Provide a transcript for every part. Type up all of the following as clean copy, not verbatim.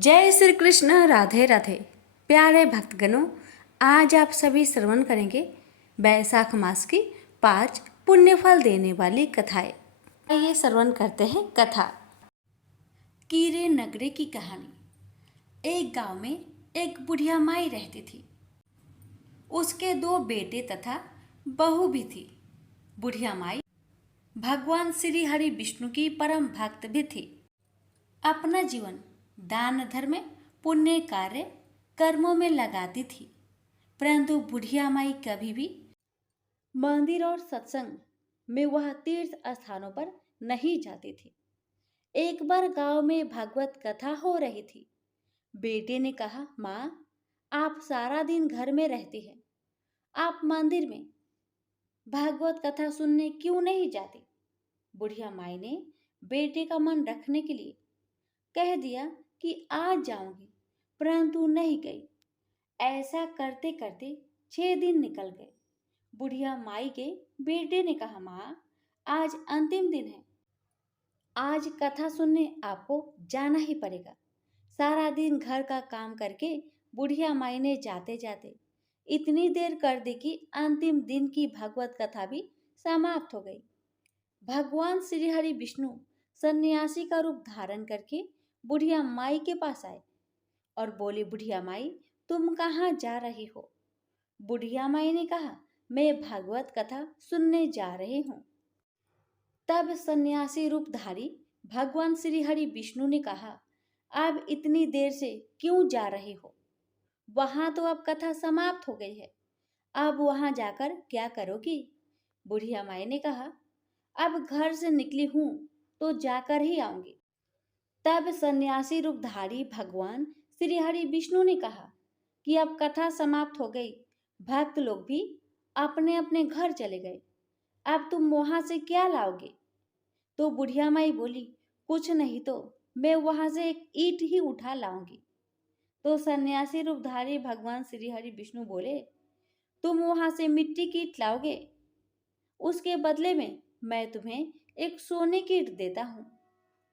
जय श्री कृष्ण। राधे राधे। प्यारे भक्तगणों, आज आप सभी श्रवण करेंगे बैसाख मास की 5 पुण्य फल देने वाली कथाएं। आइए श्रवण करते हैं कथा। कीरे नगरे की कहानी। एक गांव में एक बुढ़िया माई रहती थी। उसके 2 बेटे तथा बहू भी थी। बुढ़िया माई भगवान श्री हरि विष्णु की परम भक्त भी थी। अपना जीवन दान धर्म पुण्य कार्य कर्मों में लगाती थी, परंतु बुढ़िया माई कभी भी मंदिर और सत्संग में वह तीर्थ स्थानों पर नहीं जाती थी। एक बार गांव में भागवत कथा हो रही थी। बेटे ने कहा, माँ, आप सारा दिन घर में रहती हैं, आप मंदिर में भागवत कथा सुनने क्यों नहीं जाती? बुढ़िया माई ने बेटे का मन रखने के लिए कह दिया कि आज जाऊंगी, परंतु नहीं गई। ऐसा करते करते 6 दिन निकल गए। बुढ़िया माई के बेटे ने कहा, माँ, आज अंतिम दिन है, आज कथा सुनने आपको जाना ही पड़ेगा। सारा दिन घर का काम करके बुढ़िया माई ने जाते जाते इतनी देर कर दी कि अंतिम दिन की भगवत कथा भी समाप्त हो गई। भगवान श्री हरि विष्णु सन्यासी का रूप धारण करके बुढ़िया माई के पास आए और बोले, बुढ़िया माई, तुम कहाँ जा रही हो? बुढ़िया माई ने कहा, मैं भागवत कथा सुनने जा रही हूँ। तब सन्यासी रूपधारी भगवान श्री हरि विष्णु ने कहा, अब इतनी देर से क्यों जा रही हो? वहां तो अब कथा समाप्त हो गई है, अब वहां जाकर क्या करोगी? बुढ़िया माई ने कहा, अब घर से निकली हूं तो जाकर ही आऊंगी। तब सन्यासी रूपधारी भगवान श्री हरि विष्णु ने कहा कि अब कथा समाप्त हो गई, भक्त लोग भी अपने अपने घर चले गए, अब तुम वहां से क्या लाओगे? तो बुढ़िया माई बोली, कुछ नहीं तो मैं वहां से एक ईंट ही उठा लाऊंगी। तो सन्यासी रूपधारी भगवान श्री हरि विष्णु बोले, तुम वहां से मिट्टी की ईंट लाओगे, उसके बदले में मैं तुम्हें एक सोने की ईंट देता हूँ।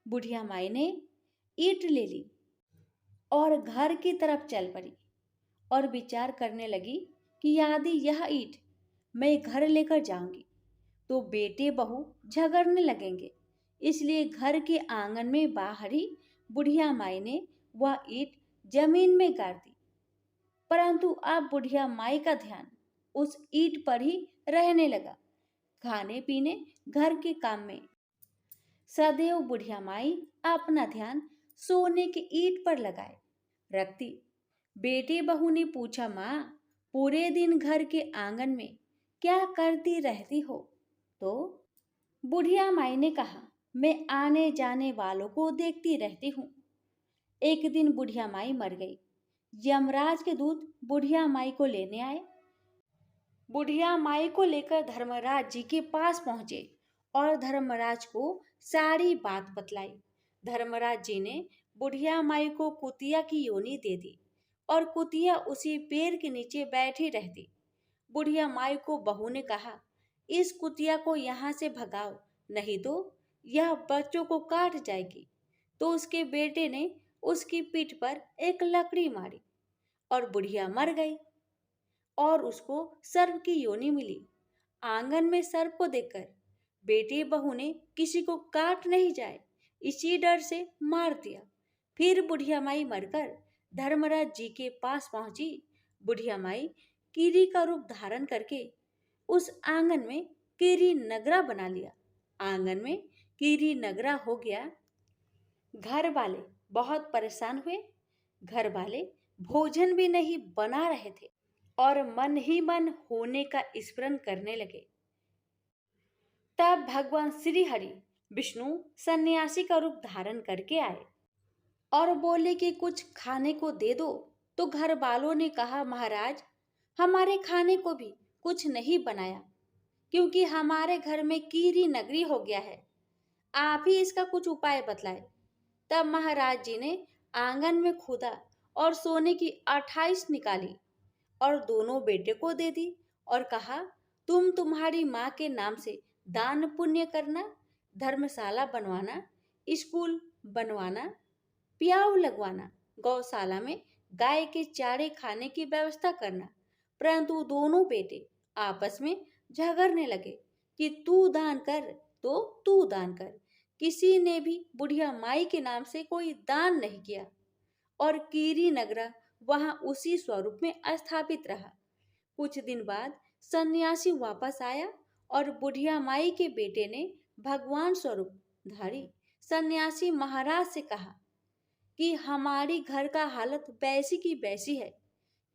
बुढ़िया माई ने ईंट ले ली और घर की तरफ चल पड़ी और विचार करने लगी कि यदि यह ईंट मैं घर लेकर जाऊंगी तो बेटे बहू झगड़ने लगेंगे, इसलिए घर के आंगन में बाहर ही बुढ़िया माई ने वह ईंट जमीन में गाड़ दी। परंतु अब बुढ़िया माई का ध्यान उस ईंट पर ही रहने लगा, खाने पीने घर के काम में। सदैव बुढ़िया माई अपना ध्यान सोने की ईंट पर लगाए रखती। बेटे बहू ने पूछा, माँ, पूरे दिन घर के आंगन में क्या करती रहती हो? तो बुढ़िया माई ने कहा, मैं आने जाने वालों को देखती रहती हूँ। एक दिन बुढ़िया माई मर गई। यमराज के दूत बुढ़िया माई को लेने आए। बुढ़िया माई को लेकर धर्मराज जी के पास पहुंचे और धर्मराज को सारी बात बतलाई। धर्मराज जी ने बुढ़िया माई को कुतिया की योनि दे दी और कुतिया उसी पेड़ के नीचे बैठी रहती। बुढ़िया माई को बहू ने कहा, इस कुतिया को यहाँ से भगाओ, नहीं तो यह बच्चों को काट जाएगी। तो उसके बेटे ने उसकी पीठ पर एक लकड़ी मारी और बुढ़िया मर गई और उसको सर्प की योनि मिली। आंगन में सर्प को देखकर बेटे बहू ने किसी को काट नहीं जाए इसी डर से मार दिया। फिर बुढ़िया माई मरकर धर्मराज जी के पास पहुंची। बुढ़िया माई कीरी का रूप धारण करके उस आंगन में कीरी नगरा बना लिया। आंगन में कीरी नगरा हो गया। घर वाले बहुत परेशान हुए। घर वाले भोजन भी नहीं बना रहे थे और मन ही मन होने का स्मरण करने लगे। तब भगवान श्री हरि विष्णु सन्यासी का रूप धारण करके आए और बोले कि कुछ खाने को दे दो। तो घर वालों ने कहा, महाराज, हमारे खाने को भी कुछ नहीं बनाया, क्योंकि हमारे घर में कीरी नगरी हो गया है, आप ही इसका कुछ उपाय बतलाए। तब महाराज जी ने आंगन में खोदा और सोने की 28 निकाली और दोनों बेटे को दे दी और कहा, तुम तुम्हारी माँ के नाम से दान पुण्य करना, धर्मशाला बनवाना, स्कूल बनवाना, प्याऊ लगवाना, गौशाला में गाय के चारे खाने की व्यवस्था करना। परंतु दोनों बेटे आपस में झगड़ने लगे कि तू दान कर तो तू दान कर। किसी ने भी बुढ़िया माई के नाम से कोई दान नहीं किया और कीरी नगरा वहां उसी स्वरूप में स्थापित रहा। कुछ दिन बाद सन्यासी वापस आया और बुढ़िया माई के बेटे ने भगवान स्वरूप धारी सन्यासी महाराज से कहा कि हमारी घर का हालत वैसी की वैसी है,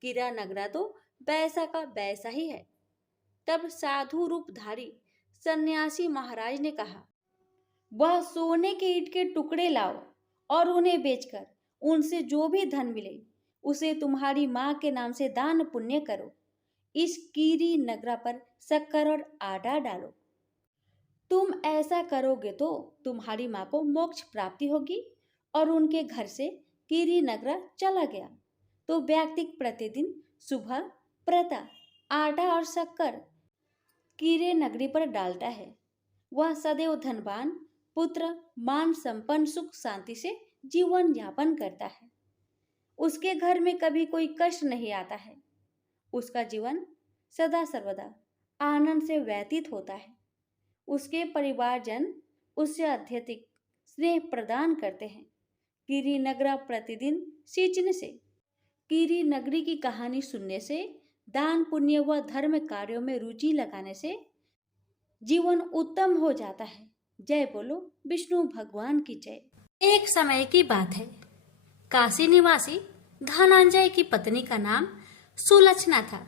कीरा नगरा तो वैसा का वैसा ही है। तब साधु रूपधारी सन्यासी महाराज ने कहा, वह सोने के ईंट के टुकड़े लाओ और उन्हें बेचकर उनसे जो भी धन मिले उसे तुम्हारी माँ के नाम से दान पुण्य करो। इस कीरी नगरा पर शक्कर और आटा डालो। तुम ऐसा करोगे तो तुम्हारी माँ को मोक्ष प्राप्ति होगी। और उनके घर से कीरी नगरा चला गया। तो व्यक्ति प्रतिदिन सुबह प्रातः आटा और शक्कर कीरे नगरी पर डालता है। वह सदैव धनवान पुत्र मान संपन्न सुख शांति से जीवन यापन करता है। उसके घर में कभी कोई कष्ट नहीं आता है। उसका जीवन सदा सर्वदा आनंद से व्यतीत होता है। उसके परिवारजन उससे अत्यधिक स्नेह प्रदान करते हैं। कीरी नगरा प्रतिदिन सींचने से, कीरी नगरी की कहानी सुनने से, दान पुण्य व धर्म कार्यों में रुचि लगाने से जीवन उत्तम हो जाता है। जय बोलो विष्णु भगवान की जय। एक समय की बात है। काशी निवासी धनंजय की पत्नी का नाम सुलक्षणा था।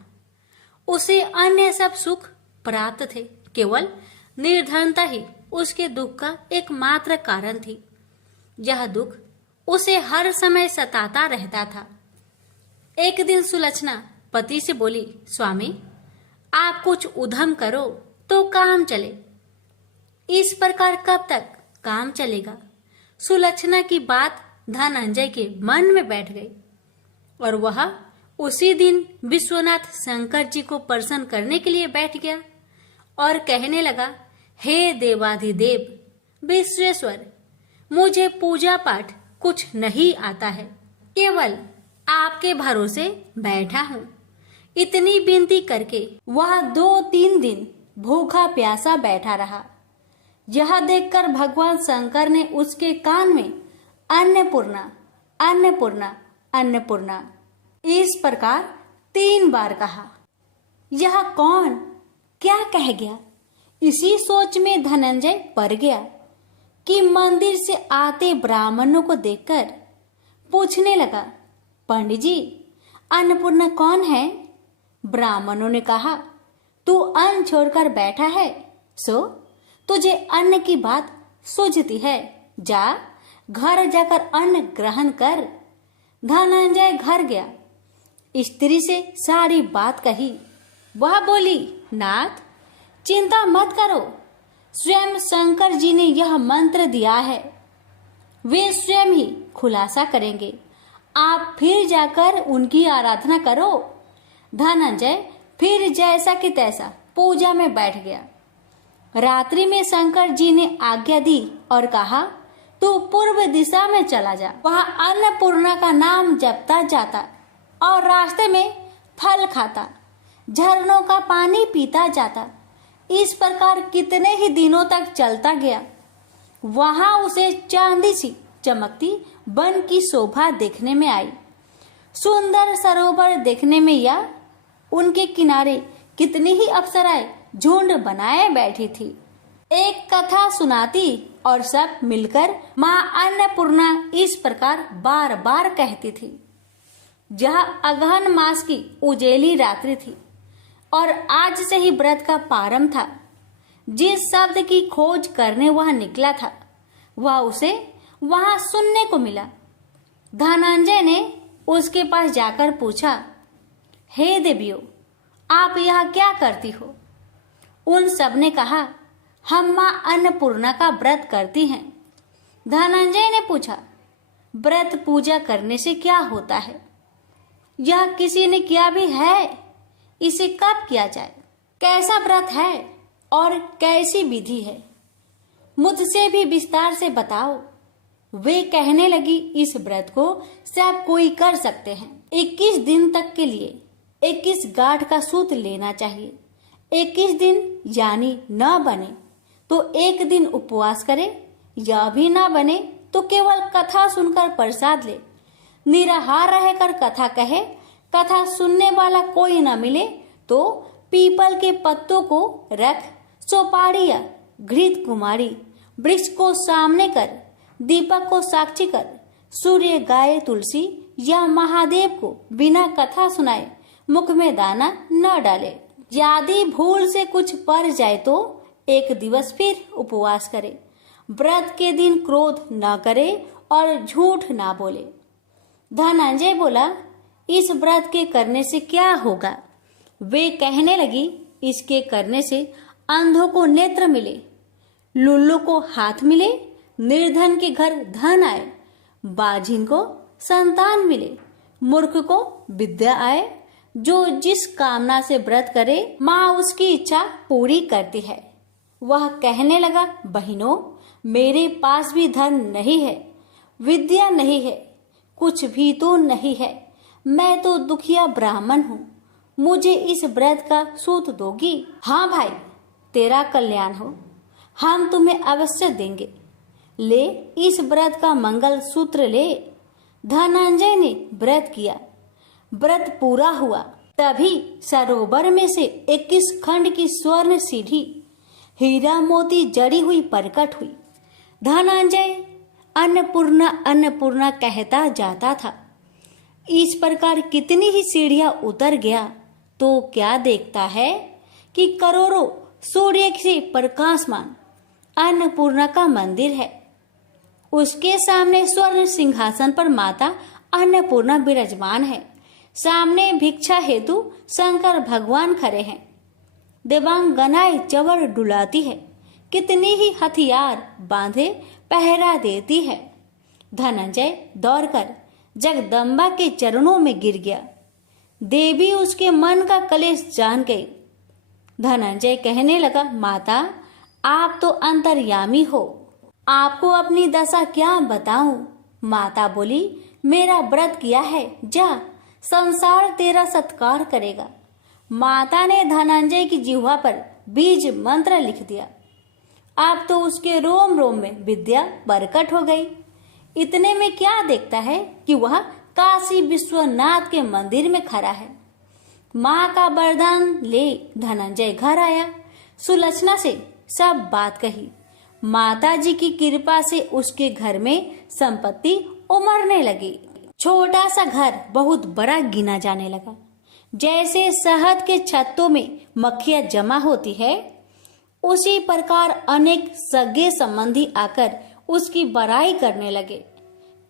उसे अन्य सब सुख प्राप्त थे, केवल निर्धनता ही उसके दुख का एकमात्र कारण थी। यह दुख उसे हर समय सताता रहता था। एक दिन सुलक्षणा पति से बोली, स्वामी आप कुछ उद्यम करो तो काम चले। इस प्रकार कब तक काम चलेगा? सुलक्षणा की बात धनंजय के मन में बैठ गई और वह उसी दिन विश्वनाथ शंकर जी को प्रसन्न करने के लिए बैठ गया और कहने लगा, हे देवाधिदेव विश्वेश्वर, मुझे पूजा पाठ कुछ नहीं आता है, केवल आपके भरोसे बैठा हूँ। इतनी विनती करके वह 2-3 दिन भूखा प्यासा बैठा रहा। यह देखकर भगवान शंकर ने उसके कान में अन्नपूर्णा अन्नपूर्णा अन्नपूर्णा इस प्रकार 3 बार कहा। यह कौन क्या कह गया? इसी सोच में धनंजय पड़ गया कि मंदिर से आते ब्राह्मणों को देखकर पूछने लगा, पंडित जी अन्नपूर्णा कौन है? ब्राह्मणों ने कहा, तू अन्न छोड़कर बैठा है, सो तुझे अन्न की बात सूझती है, जा घर जाकर अन्न ग्रहण कर। धनंजय घर गया, स्त्री से सारी बात कही। वह बोली, नाथ चिंता मत करो, स्वयं शंकर जी ने यह मंत्र दिया है, वे स्वयं ही खुलासा करेंगे, आप फिर जाकर उनकी आराधना करो। धनंजय फिर जैसा कि तैसा पूजा में बैठ गया। रात्रि में शंकर जी ने आज्ञा दी और कहा, तू पूर्व दिशा में चला जा। वहां अन्नपूर्णा का नाम जपता जाता और रास्ते में फल खाता, झरनों का पानी पीता जाता। इस प्रकार कितने ही दिनों तक चलता गया। वहां उसे चांदी सी चमकती वन की शोभा देखने में आई। सुंदर सरोवर देखने में या उनके किनारे कितनी ही अप्सराएं झुंड बनाए बैठी थी। एक कथा सुनाती और सब मिलकर माँ अन्नपूर्णा इस प्रकार बार बार कहती थी। यह अगहन मास की उजेली रात्रि थी और आज से ही व्रत का प्रारंभ था। जिस शब्द की खोज करने वह निकला था वह उसे वहां सुनने को मिला। धनंजय ने उसके पास जाकर पूछा, हे देवियों, आप यहाँ क्या करती हो? उन सब ने कहा, हम माँ अन्नपूर्णा का व्रत करती हैं। धनंजय ने पूछा, व्रत पूजा करने से क्या होता है? यह किसी ने किया भी है? इसे कब किया जाए? कैसा व्रत है और कैसी विधि है? मुझसे भी विस्तार से बताओ। वे कहने लगी, इस व्रत को सब कोई कर सकते हैं। 21 दिन तक के लिए 21 गांठ का सूत लेना चाहिए। 21 दिन यानी न बने तो एक दिन उपवास करे, या भी ना बने तो केवल कथा सुनकर प्रसाद ले। निराहार रहकर कथा कहे, कथा सुनने वाला कोई न मिले तो पीपल के पत्तों को रख, सुपारी या घृत कुमारी वृक्ष को सामने कर, दीपक को साक्षी कर, सूर्य, गाय, तुलसी या महादेव को बिना कथा सुनाए मुख में दाना न डाले। यदि भूल से कुछ पड़ जाए तो एक दिवस फिर उपवास करे। व्रत के दिन क्रोध न करे और झूठ ना बोले। धनंजय बोला, इस व्रत के करने से क्या होगा? वे कहने लगी, इसके करने से अंधों को नेत्र मिले, लुल्लू को हाथ मिले, निर्धन के घर धन आए, बाझिन को संतान मिले, मूर्ख को विद्या आए। जो जिस कामना से व्रत करे माँ उसकी इच्छा पूरी करती है। वह कहने लगा, बहनों, मेरे पास भी धन नहीं है, विद्या नहीं है, कुछ भी तो नहीं है। मैं तो दुखिया ब्राह्मण हूँ, मुझे इस व्रत का सूत दोगी? हाँ भाई, तेरा कल्याण हो, हम तुम्हें अवश्य देंगे। ले, इस व्रत का मंगल सूत्र ले। धनंजय ने व्रत किया। व्रत पूरा हुआ। तभी सरोवर में से 21 खंड की स्वर्ण सीढ़ी हीरा मोती जड़ी हुई प्रकट हुई। धनंजय अन्नपूर्णा अन्नपूर्णा कहता जाता था। इस प्रकार कितनी ही सीढ़ियां उतर गया तो क्या देखता है कि करोड़ों सूर्य से प्रकाशमान अन्नपूर्णा का मंदिर है। उसके सामने स्वर्ण सिंहासन पर माता अन्नपूर्णा विराजमान है। सामने भिक्षा हेतु शंकर भगवान खड़े हैं। देवांगनाएं चवर डुलाती है। कितनी ही हथियार बांधे पहरा देती है। धनंजय दौड़कर जगदम्बा के चरणों में गिर गया। देवी उसके मन का कलेश जान गई। धनंजय कहने लगा, माता, आप तो अंतर्यामी हो, आपको अपनी दशा क्या बताऊं? माता बोली, मेरा व्रत किया है, जा, संसार तेरा सत्कार करेगा। माता ने धनंजय की जिह्वा पर बीज मंत्र लिख दिया। अब तो उसके रोम रोम में विद्या प्रकट हो गई। इतने में क्या देखता है कि वह काशी विश्वनाथ के मंदिर में खड़ा है। माँ का वरदान ले धनंजय घर आया। सुलक्षणा से सब बात कही। माता जी की कृपा से उसके घर में संपत्ति उमड़ने लगी। छोटा सा घर बहुत बड़ा गिना जाने लगा। जैसे शहद के छत्तों में मक्खियां जमा होती है, उसी प्रकार अनेक सगे संबंधी आकर उसकी बड़ाई करने लगे।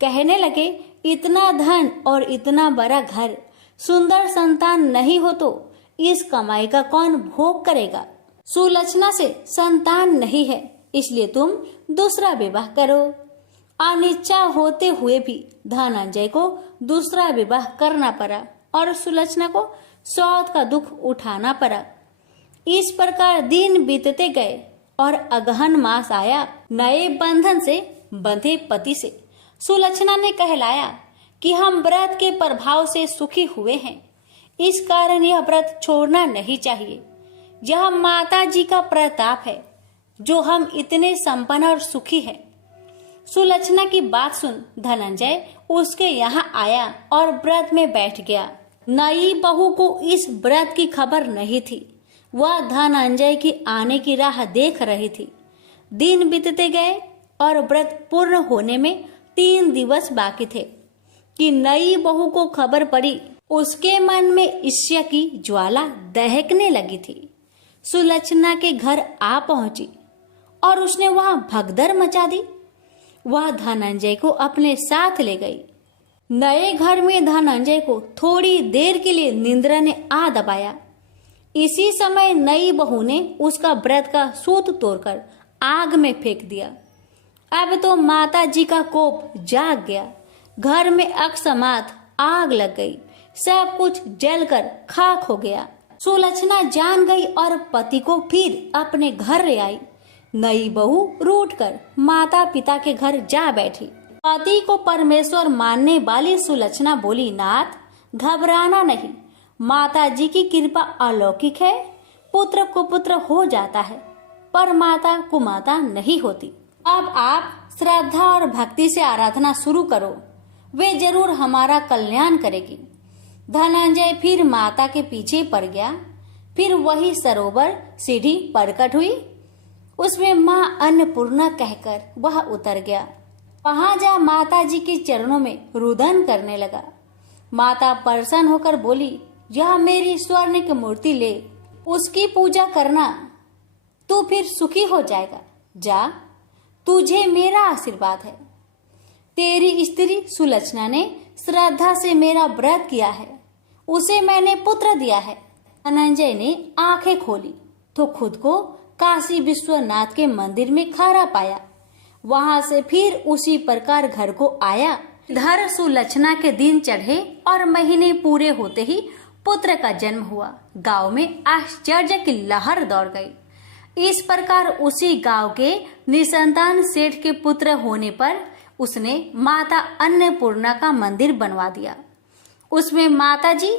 कहने लगे, इतना धन और इतना बड़ा घर, सुंदर संतान नहीं हो तो इस कमाई का कौन भोग करेगा? सुलक्षणा से संतान नहीं है, इसलिए तुम दूसरा विवाह करो। अनिच्छा होते हुए भी धनंजय को दूसरा विवाह करना पड़ा और सुलक्षणा को सौत का दुख उठाना पड़ा। इस प्रकार दिन बीतते गए और अगहन मास आया। नए बंधन से बंधे पति से सुलक्षणा ने कहलाया कि हम व्रत के प्रभाव से सुखी हुए हैं, इस कारण यह व्रत छोड़ना नहीं चाहिए। यह माता जी का प्रताप है जो हम इतने संपन्न और सुखी हैं। सुलक्षणा की बात सुन धनंजय उसके यहाँ आया और व्रत में बैठ गया। नई बहू को इस व्रत की खबर नहीं थी। वह धनंजय की आने की राह देख रही थी। दिन बीतते गए और व्रत पूर्ण होने में 3 दिवस बाकी थे कि नई बहू को खबर पड़ी। उसके मन में ईर्ष्या की ज्वाला दहकने लगी थी। सुलक्षणा के घर आ पहुंची और उसने वहां भगदड़ मचा दी। वह धनंजय को अपने साथ ले गई। नए घर में धनंजय को थोड़ी देर के लिए निंद्रा ने आ दबाया। इसी समय नई बहू ने उसका व्रत का सूत तोड़कर आग में फेंक दिया। अब तो माता जी का कोप जाग गया। घर में अकस्मात आग लग गई। सब कुछ जलकर खाक हो गया। सुलक्षणा जान गई और पति को फिर अपने घर ले आई। नई बहू रूठ कर माता पिता के घर जा बैठी पति को परमेश्वर मानने वाली सुलक्षणा बोली, नाथ घबराना नहीं, माता जी की कृपा अलौकिक है। पुत्र कुपुत्र हो जाता है पर माता कुमाता नहीं होती। अब आप श्रद्धा और भक्ति से आराधना शुरू करो, वे जरूर हमारा कल्याण करेगी। धनंजय फिर माता के पीछे पड़ गया। फिर वही सरोवर सीढ़ी प्रकट हुई, उसमें माँ अन्नपूर्णा कहकर वह उतर गया। वहां जा माता जी के चरणों में रुदन करने लगा। माता प्रसन्न होकर बोली, यह मेरी स्वर्ण की मूर्ति ले, उसकी पूजा करना, तू फिर सुखी हो जाएगा। जा, तुझे मेरा आशीर्वाद है। तेरी स्त्री सुलक्षणा ने श्रद्धा से मेरा व्रत किया है, उसे मैंने पुत्र दिया है। धनंजय ने आंखें खोली तो खुद को काशी विश्वनाथ के मंदिर में खड़ा पाया। वहां से फिर उसी प्रकार घर को आया। इधर सुलक्षणा के दिन चढ़े और महीने पूरे होते ही पुत्र का जन्म हुआ। गांव में आश्चर्य की लहर दौड़ गई। इस प्रकार उसी गांव के निसंतान सेठ के पुत्र होने पर उसने माता अन्नपूर्णा का मंदिर बनवा दिया। उसमें माता जी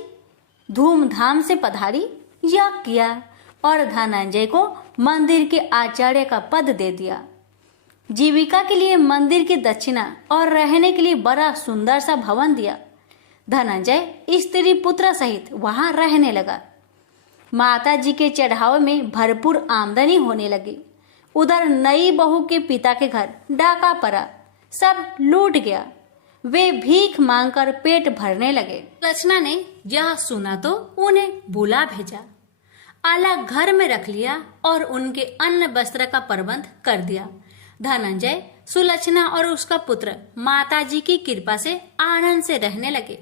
धूमधाम से पधारी, यज्ञ किया और धनंजय को मंदिर के आचार्य का पद दे दिया। जीविका के लिए मंदिर की दक्षिणा और रहने के लिए बड़ा सुंदर सा भवन दिया। धनंजय स्त्री पुत्र सहित वहां रहने लगा। माता जी के चढ़ावे में भरपूर आमदनी होने लगी। उधर नई बहू के पिता के घर डाका पड़ा, सब लूट गया। वे भीख मांगकर पेट भरने लगे। लक्षणा ने यह सुना तो उन्हें बुला भेजा, अलग घर में रख लिया और उनके अन्न वस्त्र का प्रबंध कर दिया। धनंजय, सुलक्षणा और उसका पुत्र माता जी की कृपा से आनंद से रहने लगे।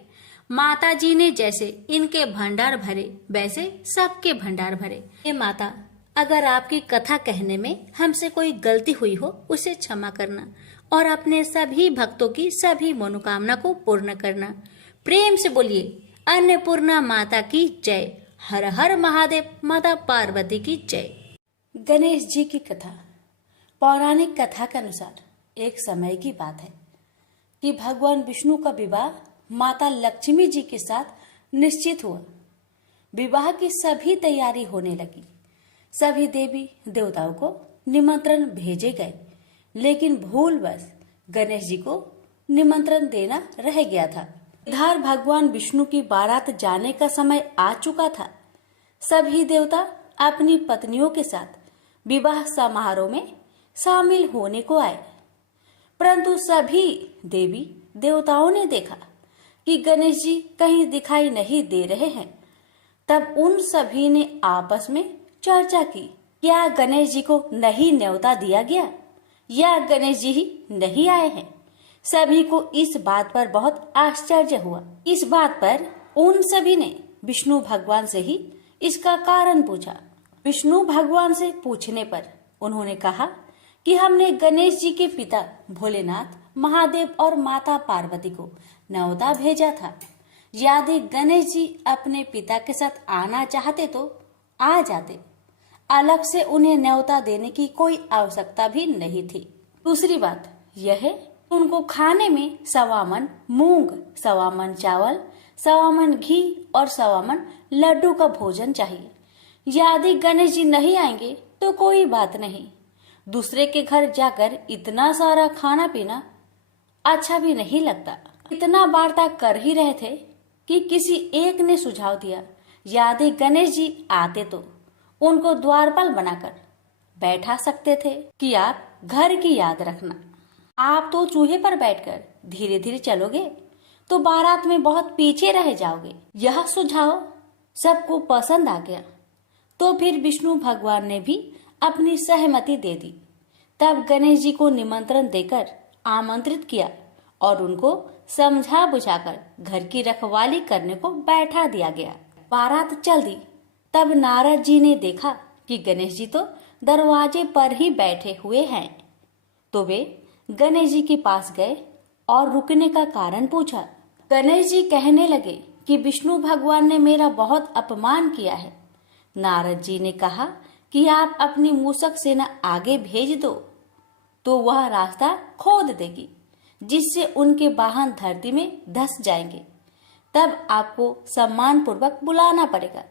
माता जी ने जैसे इनके भंडार भरे वैसे सबके भंडार भरे। हे माता, अगर आपकी कथा कहने में हमसे कोई गलती हुई हो उसे क्षमा करना और अपने सभी भक्तों की सभी मनोकामना को पूर्ण करना। प्रेम से बोलिए, अन्नपूर्णा माता की जय। हर हर महादेव, माता पार्वती की जय। गणेश जी की कथा। पौराणिक कथा के अनुसार एक समय की बात है कि भगवान विष्णु का विवाह माता लक्ष्मी जी के साथ निश्चित हुआ। विवाह की सभी तैयारी होने लगी। सभी देवी देवताओं को निमंत्रण भेजे गए, लेकिन भूलवश गणेश जी को निमंत्रण देना रह गया था। इधर भगवान विष्णु की बारात जाने का समय आ चुका था। सभी देवता अपनी पत्नियों के साथ विवाह समारोह में शामिल होने को आए, परंतु सभी देवी देवताओं ने देखा कि गणेश जी कहीं दिखाई नहीं दे रहे हैं। तब उन सभी ने आपस में चर्चा की, क्या गणेश जी को नहीं न्योता दिया गया या गणेश जी ही नहीं आए हैं। सभी को इस बात पर बहुत आश्चर्य हुआ। इस बात पर उन सभी ने विष्णु भगवान से ही इसका कारण पूछा। विष्णु भगवान से पूछने पर उन्होंने कहा कि हमने गणेश जी के पिता भोलेनाथ, महादेव और माता पार्वती को न्योता भेजा था। यदि गणेश जी अपने पिता के साथ आना चाहते तो आ जाते, अलग से उन्हें न्योता देने की कोई आवश्यकता भी नहीं थी। दूसरी बात यह है, उनको खाने में 1.25 मन मूंग, 1.25 मन चावल, 1.25 मन घी और 1.25 मन लड्डू का भोजन चाहिए। यदि गणेश जी नहीं आएंगे तो कोई बात नहीं, दूसरे के घर जाकर इतना सारा खाना पीना अच्छा भी नहीं लगता। इतना वार्ता कर ही रहे थे कि किसी एक ने सुझाव दिया, यदि गणेश जी आते तो उनको द्वारपाल बनाकर बैठा सकते थे कि आप घर की याद रखना। आप तो चूहे पर बैठकर धीरे धीरे चलोगे तो बारात में बहुत पीछे रह जाओगे। यह सुझाव सबको पसंद आ गया तो फिर विष्णु भगवान ने भी अपनी सहमति दे दी। तब गणेश जी को निमंत्रण देकर आमंत्रित किया और उनको समझा बुझाकर घर की रखवाली करने को बैठा दिया गया। बारात चल दी। तब नारद जी ने देखा कि गणेश जी तो दरवाजे पर ही बैठे हुए हैं, तो वे गणेश जी के पास गए और रुकने का कारण पूछा। गणेश जी कहने लगे कि विष्णु भगवान ने मेरा बहुत अपमान किया है। नारद जी ने कहा कि आप अपनी मूषक सेना आगे भेज दो तो वह रास्ता खोद देगी। जिससे उनके वाहन धरती में धंस जाएंगे। तब आपको सम्मान पूर्वक बुलाना पड़ेगा।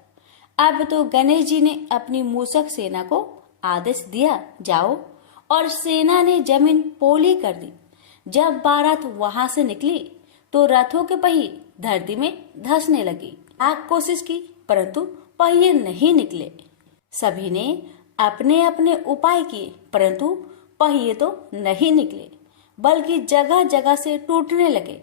अब तो गणेश जी ने अपनी मूषक सेना को आदेश दिया, जाओ, और सेना ने जमीन पोली कर दी। जब बारात वहां से निकली तो रथों के पहिए धरती में धंसने लगी। लाख कोशिश की परंतु पहिए नहीं निकले। सभी ने अपने अपने उपाय किए परंतु पहिए तो नहीं निकले, बल्कि जगह जगह से टूटने लगे।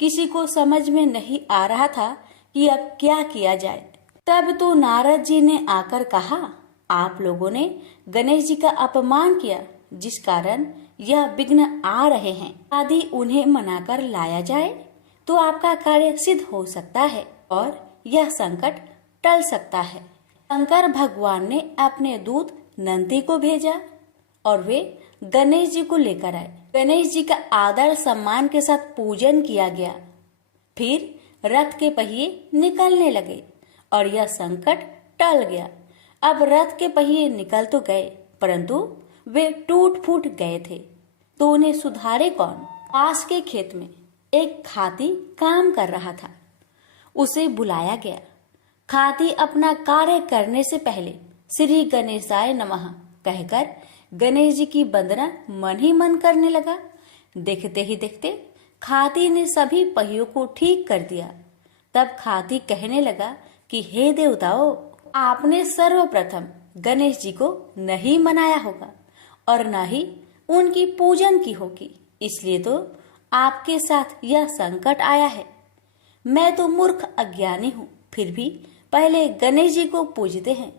किसी को समझ में नहीं आ रहा था कि अब क्या किया जाए। तब तो नारद जी ने आकर कहा, आप लोगों ने गणेश जी का अपमान किया, जिस कारण यह विघ्न आ रहे हैं। यदि उन्हें मनाकर लाया जाए तो आपका कार्य सिद्ध हो सकता है और यह संकट टल सकता है। शंकर भगवान ने अपने दूत नंदी को भेजा और वे गणेश जी को लेकर आए। गणेश जी का आदर सम्मान के साथ पूजन किया गया। फिर रथ के पहिए निकलने लगे और यह संकट टल गया। अब रथ के पहिए निकल तो गए परंतु वे टूट फूट गए थे, तो उन्हें सुधारे कौन। पास के खेत में एक खाती काम कर रहा था। उसे बुलाया गया। खाती अपना कार्य करने से पहले श्री गणेशाय नमः कहकर गणेश जी की वंदना मन ही मन करने लगा। देखते ही देखते खाती ने सभी पहियों को ठीक कर दिया। तब खाती कहने लगा कि हे देवताओं, आपने सर्वप्रथम गणेश जी को नहीं मनाया होगा और न ही उनकी पूजन की होगी, इसलिए तो आपके साथ यह संकट आया है। मैं तो मूर्ख अज्ञानी हूँ, फिर भी पहले गणेश जी को पूजते हैं,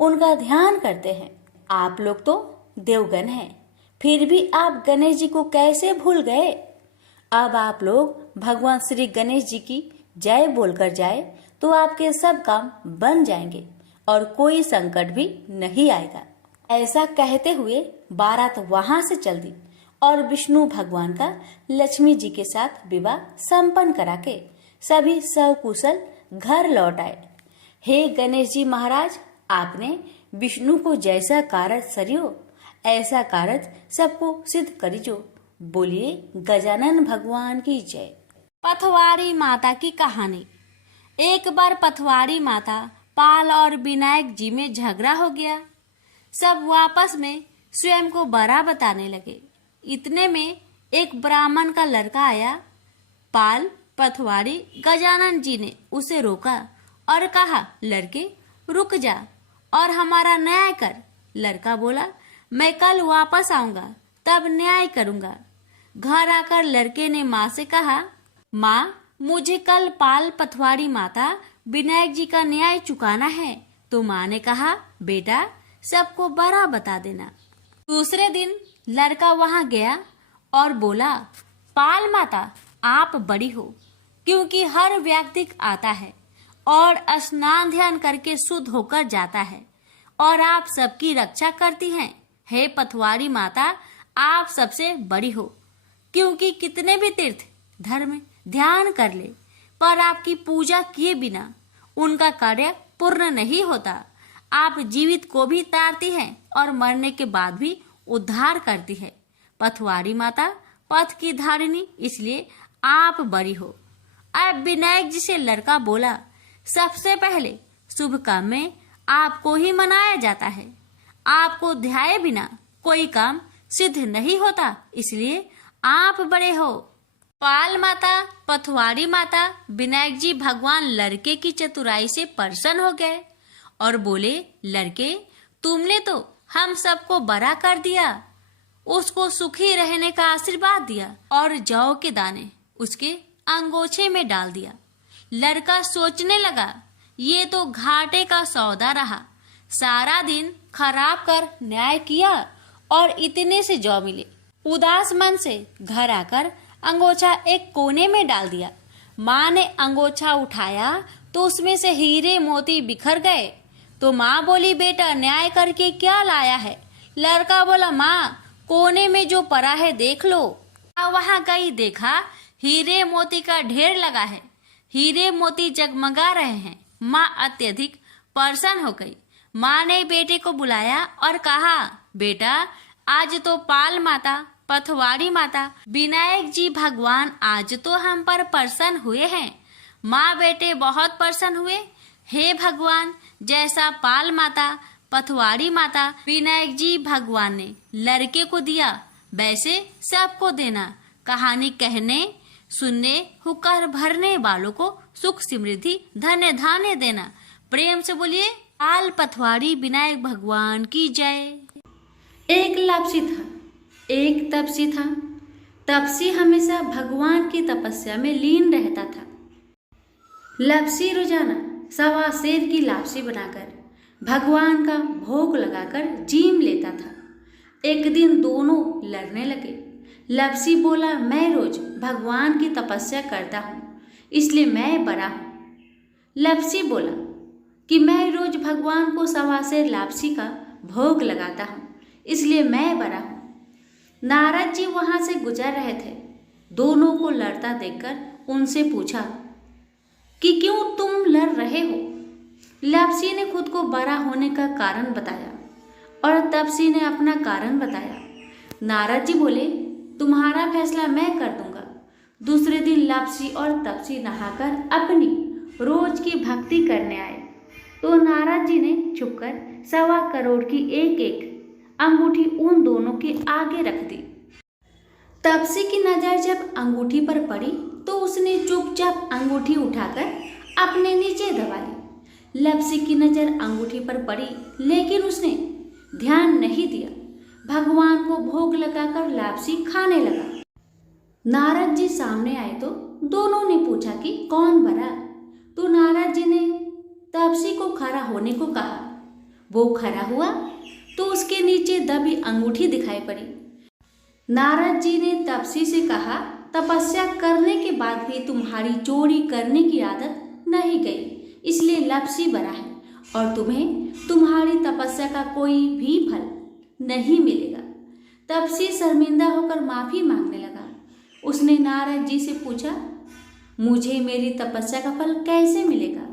उनका ध्यान करते हैं। आप लोग तो देवगण हैं, फिर भी आप गणेश जी को कैसे भूल गए। अब आप लोग भगवान श्री गणेश जी की जय बोलकर जाए तो आपके सब काम बन जाएंगे और कोई संकट भी नहीं आएगा। ऐसा कहते हुए बारात वहां से चल दी और विष्णु भगवान का लक्ष्मी जी के साथ विवाह संपन्न करा के सभी सकुशल घर लौट आए। हे गणेश जी महाराज, आपने विष्णु को जैसा कारज सरियो, ऐसा कारज सबको सिद्ध करिजो। बोलिए गजानन भगवान की जय। पथवारी माता की कहानी। एक बार पथवारी माता पाल और विनायक जी में झगड़ा हो गया। सब आपस में स्वयं को बड़ा बताने लगे। इतने में एक ब्राह्मण का लड़का आया। पाल, पथवारी, गजानन जी ने उसे रोका और कहा, लड़के रुक जा और हमारा न्याय कर। लड़का बोला, मैं कल वापस आऊंगा तब न्याय करूंगा। घर आकर लड़के ने माँ से कहा, माँ, मुझे कल पाल, पथवारी माता, विनायक जी का न्याय चुकाना है। तो माँ ने कहा, बेटा सबको बड़ा बता देना। दूसरे दिन लड़का वहां गया और बोला, पाल माता, आप बड़ी हो, क्योंकि हर व्यक्ति आता है और स्नान ध्यान करके शुद्ध होकर जाता है और आप सबकी रक्षा करती हैं। हे पथवारी माता, आप सबसे बड़ी हो, क्योंकि कितने भी तीर्थ धर्म ध्यान कर ले पर आपकी पूजा किए बिना उनका कार्य पूर्ण नहीं होता। आप जीवित को भी तारती हैं और मरने के बाद भी उद्धार करती है। पथवारी माता पथ की धारिणी, इसलिए आप बड़ी हो। अब विनायक जी से लड़का बोला, सबसे पहले शुभ काम में आपको ही मनाया जाता है। आपको ध्याए बिना कोई काम सिद्ध नहीं होता, इसलिए आप बड़े हो। पाल माता, पथवारी माता, विनायक जी भगवान लड़के की चतुराई से प्रसन्न हो गए और बोले, लड़के तुमने तो हम सबको बड़ा कर दिया। उसको सुखी रहने का आशीर्वाद दिया और जौ के दाने उसके अंगोछे में डाल दिया। लड़का सोचने लगा, ये तो घाटे का सौदा रहा। सारा दिन खराब कर न्याय किया और इतने से जौ मिले। उदास मन से घर आकर अंगोछा एक कोने में डाल दिया। माँ ने अंगोछा उठाया तो उसमें से हीरे मोती बिखर गए। तो माँ बोली, बेटा न्याय करके क्या लाया है। लड़का बोला, माँ कोने में जो पड़ा है देख लो। वहां गई, देखा हीरे मोती का ढेर लगा है। हीरे मोती जगमगा रहे हैं। माँ अत्यधिक प्रसन्न हो गई। माँ ने बेटे को बुलाया और कहा, बेटा आज तो पाल माता, पथवाड़ी माता, विनायक जी भगवान आज तो हम पर प्रसन्न हुए हैं। माँ बेटे बहुत प्रसन्न हुए। हे भगवान, जैसा पाल माता, पथवाड़ी माता, विनायक जी भगवान ने लड़के को दिया वैसे सबको देना। कहानी कहने सुनने हुक्कर भरने वालों को सुख समृद्धि धन्य धान्य देना। प्रेम से बोलिए पाल पथवाड़ी विनायक भगवान की जय। एक लापसी था, एक तपसी था। तपसी हमेशा भगवान की तपस्या में लीन रहता था। लापसी रोजाना सवा सेर की लापसी बनाकर भगवान का भोग लगाकर जीम लेता था। एक दिन दोनों लड़ने लगे। लापसी बोला, मैं रोज भगवान की तपस्या करता हूँ, इसलिए मैं बड़ा हूँ। लापसी बोला कि मैं रोज भगवान को सवा सेर लापसी का भोग लगाता हूँ, इसलिए मैं बड़ा हूँ। नारद जी वहां से गुजर रहे थे। दोनों को लड़ता देखकर उनसे पूछा कि क्यों तुम लड़ रहे हो। लापसी ने खुद को बड़ा होने का कारण बताया और तपसी ने अपना कारण बताया। नारद जी बोले, तुम्हारा फैसला मैं कर दूंगा। दूसरे दिन लापसी और तपसी नहाकर अपनी रोज की भक्ति करने आए तो नारद जी ने छुपकर 1.25 करोड़ की एक एक अंगूठी उन दोनों के आगे रख दी। तपसी की नजर जब अंगूठी पर पड़ी तो उसने चुपचाप अंगूठी उठाकर अपने नीचे दबा ली। लापसी की नजर अंगूठी पर पड़ी लेकिन उसने ध्यान नहीं दिया। भगवान को भोग लगाकर लापसी खाने लगा। नारद जी सामने आए तो दोनों ने पूछा कि कौन बड़ा। तो नारद जी ने तपसी को खड़ा होने को कहा। वो खड़ा हुआ तो उसके नीचे दबी अंगूठी दिखाई पड़ी। नारद जी ने तपसी से कहा, तपस्या करने के बाद भी तुम्हारी चोरी करने की आदत नहीं गई, इसलिए लापसी बड़ा है और तुम्हें तुम्हारी तपस्या का कोई भी फल नहीं मिलेगा। तपसी शर्मिंदा होकर माफी मांगने लगा। उसने नारद जी से पूछा, मुझे मेरी तपस्या का फल कैसे मिलेगा।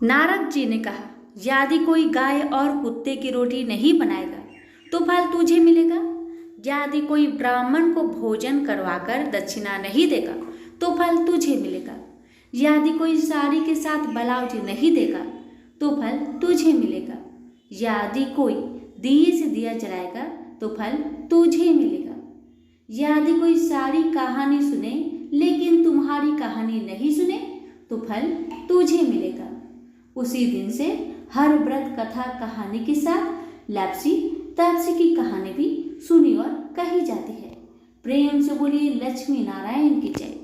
नारद जी ने कहा, यदि कोई गाय और कुत्ते की रोटी नहीं बनाएगा तो फल तुझे मिलेगा। यदि कोई ब्राह्मण को भोजन करवाकर दक्षिणा नहीं देगा तो फल तुझे मिलेगा। यदि कोई साड़ी के साथ ब्लाउज नहीं देगा तो फल तुझे मिलेगा। यदि कोई दिए से दिया जलाएगा तो फल तुझे मिलेगा। यदि कोई सारी कहानी सुने लेकिन तुम्हारी कहानी नहीं सुने तो फल तुझे मिलेगा। उसी दिन से हर व्रत कथा कहानी के साथ लापसी तपसी की कहानी भी सुनी और कही जाती है। प्रेम से बोलिए लक्ष्मी नारायण की जय।